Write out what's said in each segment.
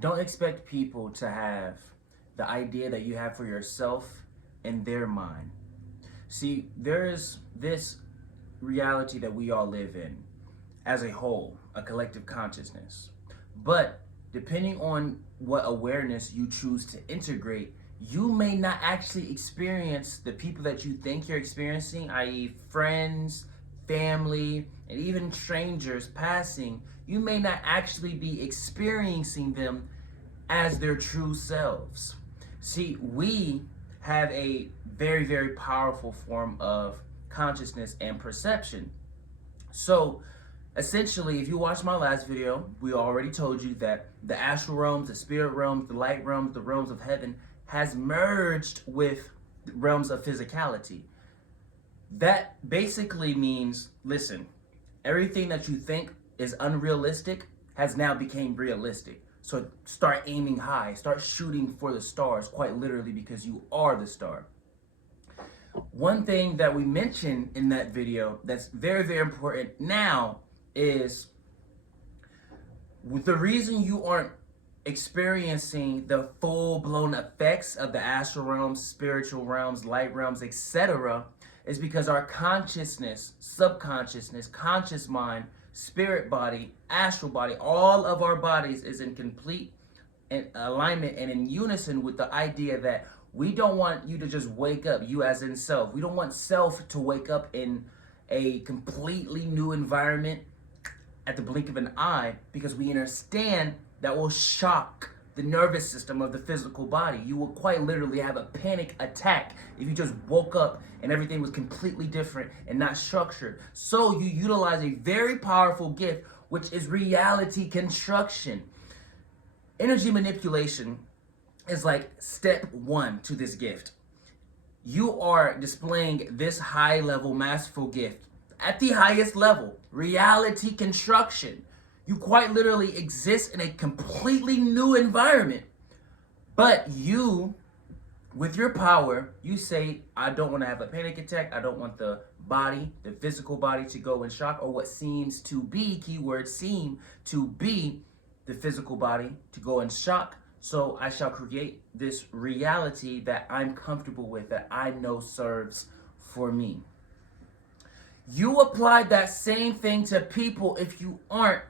Don't expect people to have the idea that you have for yourself in their mind. See, there is this reality that we all live in as a whole, a collective consciousness. But depending on what awareness you choose to integrate, you may not actually experience the people that you think you're experiencing, i.e., friends, family, and even strangers passing. You may not actually be experiencing them as their true selves. See, we have a very, very powerful form of consciousness and perception. So, essentially, if you watched my last video, we already told you that the astral realms, the spirit realms, the light realms, the realms of heaven has merged with the realms of physicality. That basically means, listen, everything that you think is unrealistic has now become realistic. So start aiming high, start shooting for the stars, quite literally, because you are the star. One thing that we mentioned in that video that's very, very important now is the reason you aren't experiencing the full-blown effects of the astral realms, spiritual realms, light realms, etc. is because our consciousness, subconsciousness, conscious mind, spirit body, astral body, all of our bodies is in complete alignment and in unison with the idea that we don't want you to just wake up, you as in self. We don't want self to wake up in a completely new environment at the blink of an eye, because we understand that will shock the nervous system of the physical body. You will quite literally have a panic attack if you just woke up and everything was completely different and not structured. So you utilize a very powerful gift, which is reality construction. Energy manipulation is like step one to this gift. You are displaying this high level masterful gift at the highest level, reality construction. You quite literally exist in a completely new environment. But you, with your power, you say, I don't want to have a panic attack. I don't want the body, the physical body, to go in shock, or what seems to be, keyword seem to be, the physical body to go in shock. So I shall create this reality that I'm comfortable with, that I know serves for me. You apply that same thing to people if you aren't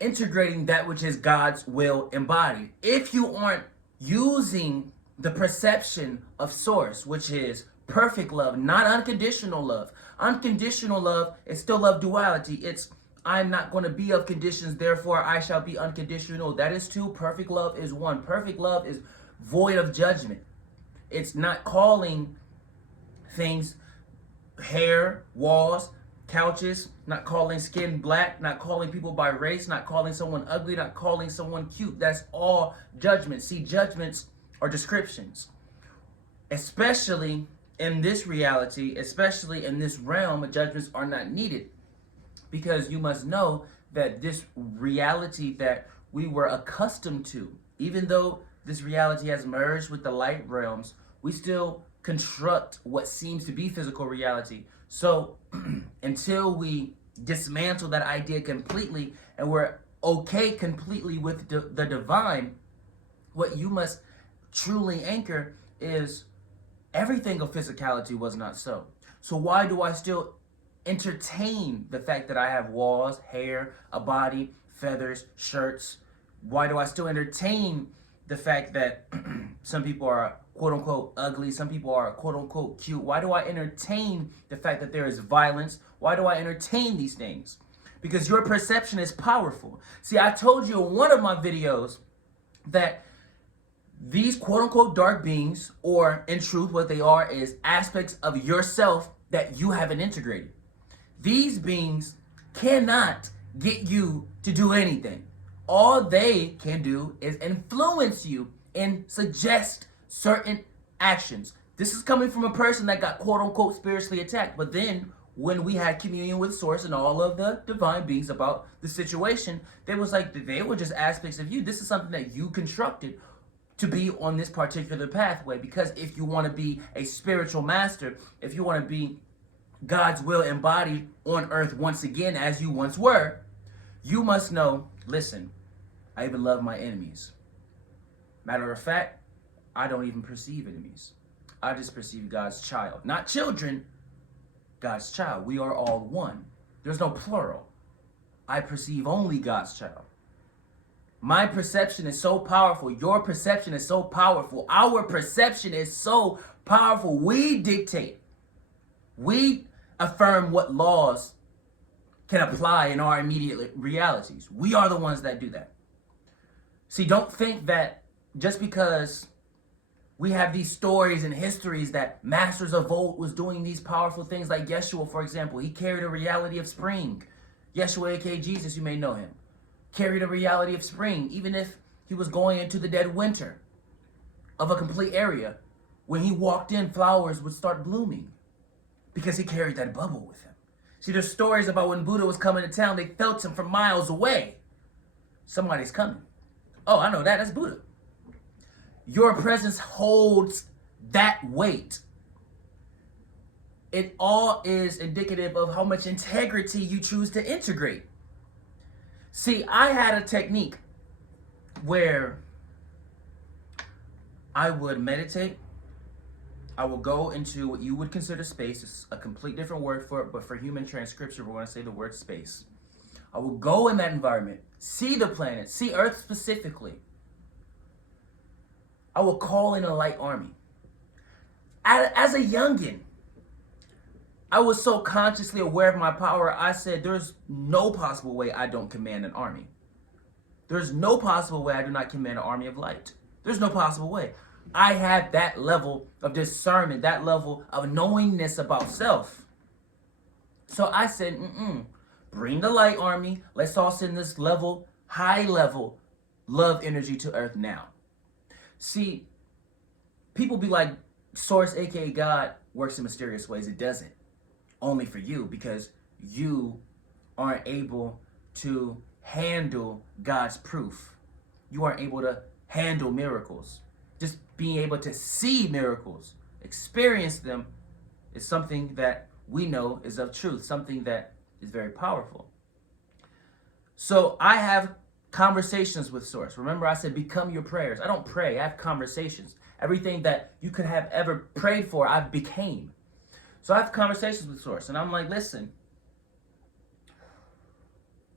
integrating that which is God's will embodied. If you aren't using the perception of source, which is perfect love, not unconditional love. Unconditional love is still love duality. It's I'm not going to be of conditions, therefore I shall be unconditional. That is two. Perfect love is one. Perfect love is void of judgment. It's not calling things hair, walls, couches, not calling skin black, not calling people by race, not calling someone ugly, not calling someone cute. That's all judgment. See, judgments are descriptions. Especially in this reality, especially in this realm, judgments are not needed. Because you must know that this reality that we were accustomed to, even though this reality has merged with the light realms, we still construct what seems to be physical reality. So until we dismantle that idea completely and we're okay completely with the divine, what you must truly anchor is everything of physicality was not so. So why do I still entertain the fact that I have walls, hair, a body, feathers, shirts? Why do I still entertain the fact that some people are quote unquote ugly, some people are quote unquote cute? Why do I entertain the fact that there is violence? Why do I entertain these things? Because your perception is powerful. See, I told you in one of my videos that these quote unquote dark beings, or in truth what they are is aspects of yourself that you haven't integrated. These beings cannot get you to do anything. All they can do is influence you and suggest certain actions. This is coming from a person that got quote unquote spiritually attacked. But then when we had communion with Source and all of the divine beings about the situation, they were just aspects of you. This is something that you constructed to be on this particular pathway. Because if you want to be a spiritual master, if you want to be God's will embodied on earth once again as you once were, you must know, listen, I even love my enemies. Matter of fact, I don't even perceive enemies. I just perceive God's child. Not children, God's child. We are all one. There's no plural. I perceive only God's child. My perception is so powerful. Your perception is so powerful. Our perception is so powerful. We dictate. We affirm what laws can apply in our immediate realities. We are the ones that do that. See, don't think that just because we have these stories and histories that masters of old was doing these powerful things, like Yeshua, for example. He carried a reality of spring. Yeshua, A.K.A. Jesus, you may know him, carried a reality of spring, even if he was going into the dead winter of a complete area. When he walked in, flowers would start blooming because he carried that bubble with him. See, there's stories about when Buddha was coming to town, they felt him from miles away. Somebody's coming. Oh, I know that. That's Buddha. Your presence holds that weight. It all is indicative of how much integrity you choose to integrate. See, I had a technique where I would meditate. I will go into what you would consider space. It's a complete different word for it, but for human transcription, we're going to say the word space. I will go in that environment, see the planet, see Earth specifically. I will call in a light army. As a youngin', I was so consciously aware of my power, I said, there's no possible way I don't command an army. There's no possible way I do not command an army of light. There's no possible way. I had that level of discernment, that level of knowingness about self. So I said, bring the light army. Let's all send this level, high level, love energy to Earth now. See, people be like, Source, A.K.A. God, works in mysterious ways. It doesn't. Only for you, because you aren't able to handle God's proof. You aren't able to handle miracles. Just being able to see miracles, experience them, is something that we know is of truth, something that is very powerful. So I have conversations with Source. Remember, I said become your prayers. I don't pray, I have conversations. Everything that you could have ever prayed for, I became. So I have conversations with Source, and I'm like, listen,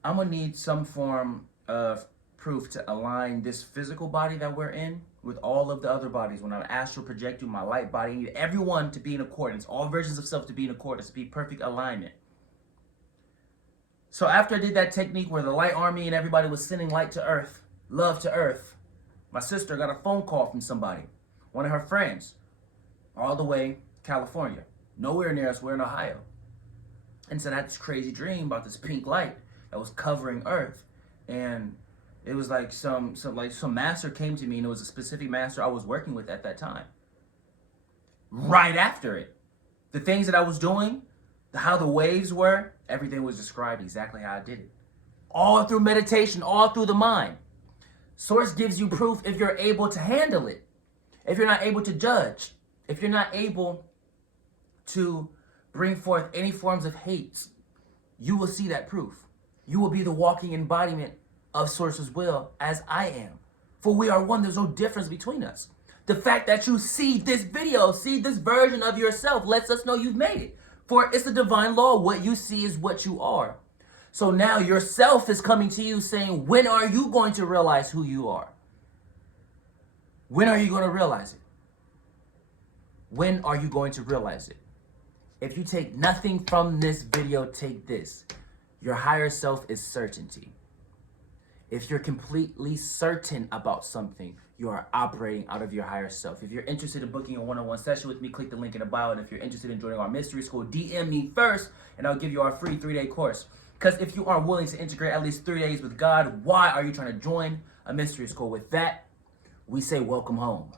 I'm going to need some form of proof to align this physical body that we're in with all of the other bodies. When I'm astral projecting my light body, I need everyone to be in accordance, all versions of self to be in accordance, to be perfect alignment. So after I did that technique where the light army and everybody was sending light to Earth, love to Earth, my sister got a phone call from somebody, one of her friends, all the way California. Nowhere near us, we're in Ohio. And said I had this crazy dream about this pink light that was covering Earth. And it was like some master came to me, and it was a specific master I was working with at that time. Right after it, the things that I was doing, how the waves were, everything was described exactly how I did it. All through meditation, all through the mind. Source gives you proof if you're able to handle it. If you're not able to judge. If you're not able to bring forth any forms of hate, you will see that proof. You will be the walking embodiment of Source's will, as I am. For we are one, there's no difference between us. The fact that you see this video, see this version of yourself, lets us know you've made it. For it's a divine law, what you see is what you are. So now yourself is coming to you saying, when are you going to realize who you are? When are you going to realize it? When are you going to realize it? If you take nothing from this video, take this. Your higher self is certainty. If you're completely certain about something, you are operating out of your higher self. If you're interested in booking a one-on-one session with me, click the link in the bio. And if you're interested in joining our mystery school, DM me first, and I'll give you our free 3-day course. Because if you are willing to integrate at least 3 days with God, why are you trying to join a mystery school? With that, we say welcome home.